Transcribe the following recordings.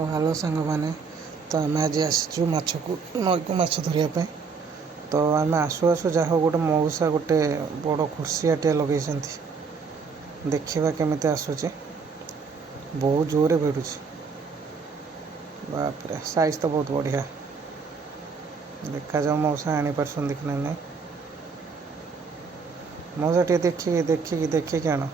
तो हेलो सांग मैंने तो आम आज आसचु माछ को नई को माछ धरिया तो आम आसु आसु जहाँ गोटे मऊसा गोटे बड़ खुर्सियाटे लगे देखा केमी आसूचे बहुत जोरे भिड़ू बापरे साइज तो बहुत बढ़िया देखा जाओ मऊसा आनी पार्सन कि ना मऊसा टे देखिकी आण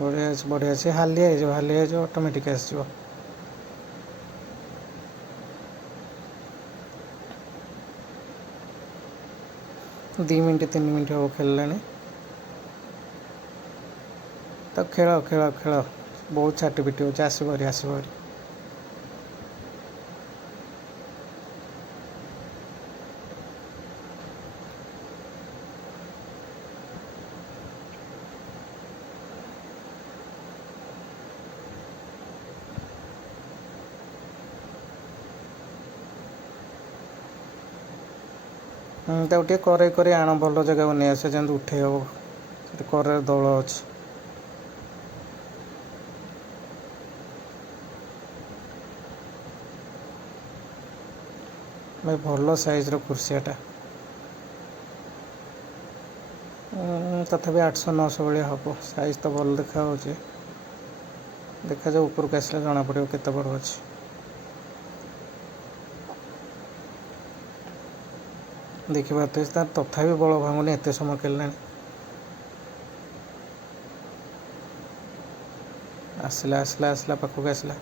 बढ़िया बढ़िया से हालिया ऑटोमेटिक आसो 2 मिनट 3 मिनट हम खेल तो खेल खेल खेल बहुत छाटी पिटी हो आसबरी टे करे आण भल जगह को नहीं आस जमी उठे हम कर दौड़ अच्छे भाई भल साइज कुर्सियाटा तथापि 800-900 भाया हम साइज तो भल देखा देखा जाओ ऊपर को आसले जना पड़ो केते बड़ अच्छे देखा तार तथापि बल भांगुनी एत समय खेलना आसला आसला आसला पाखक आसला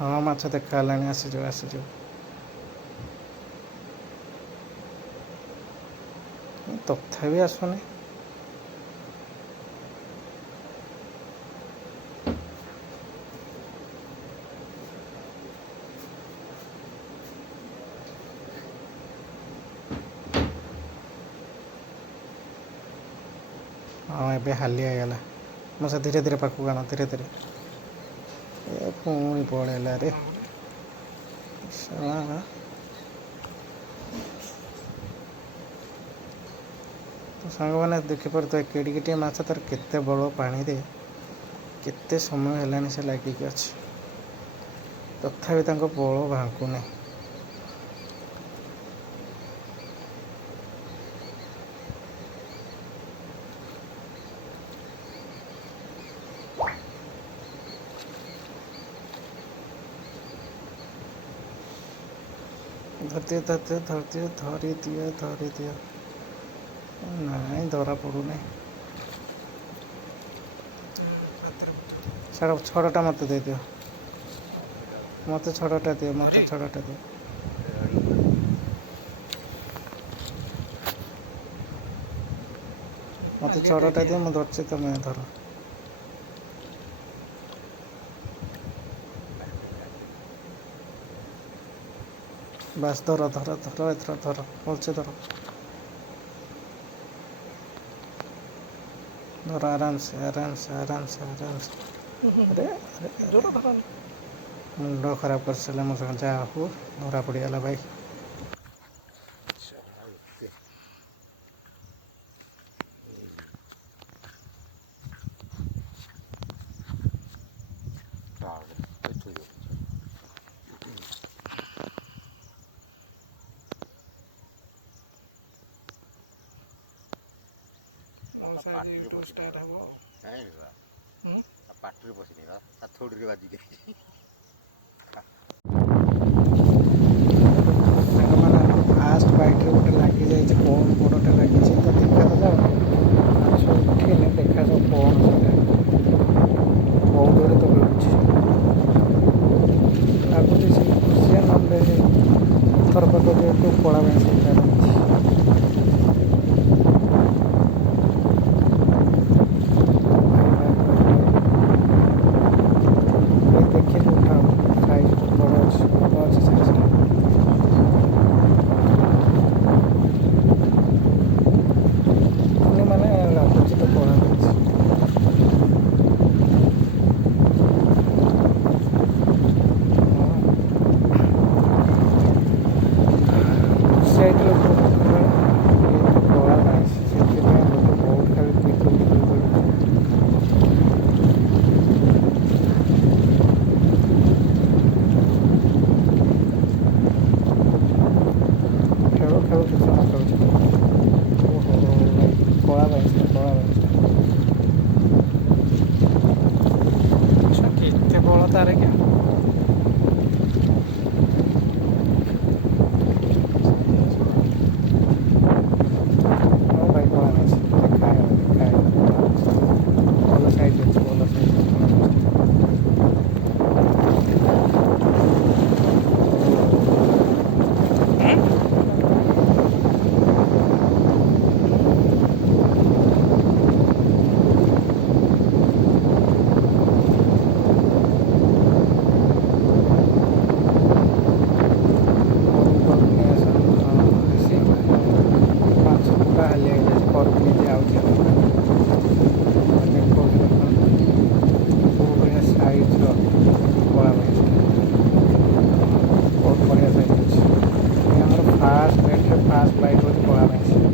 हाँ माछ देखा आसीज तथापि आसुनी हाँ ए हालिया मसा धीरे धीरे पाखक आण धीरे धीरे पुणी पड़ेगा रे तो सांग मैंने देखिपार तो केड़िके माछ तार केते बड़ पानी रे केते समय है से लगिक अच्छे तथापि बल भांगुनी धरी दियो नहीं धरा पड़ूनी छाड़ छड़टा मत दे दियो मत छड़टा दियो मत छड़टा दियो मुझे धरची तुम धर बस धर धर धर एथर धर भलसे धर धर आराम से अरे मुंड खराब कर सारे मो जा हो धरा पड़गला भाई यूट्यूब स्टार्ट हम पार्टी बसनी थोड़ी बाजी फास्ट बैट गोटे लगी जाए कौन बड़टा लगी तो देखा तो जाओ माछ उठेनि देखा जाओ कौन से बहुत जोरे तो मिलूँ लगुच से खुशिया ना थरपक जेहतु कला ଲୋକ କଳା ନାହିଁ ସେଥିପାଇଁ ଲୋକ ବହୁତ ଖାଲି ବିକ୍ରି ଖେଳୁ ଖେଳୁ କିଛି ସମୟ ଖେଳୁଛି। ଓହୋ କଳା ବାଇଶ ଆଚ୍ଛା କେତେ ବଳ ତାର କି ହଉ ଭାଇ କଳା ବାଇଶ ଭଲ ସାଇଜ୍ ଅଛି ଭଲ ସାଇଜ୍ ଫାଷ୍ଟ ବାଇଟ୍ ହେଉଛି କଳା ବାଇଶ।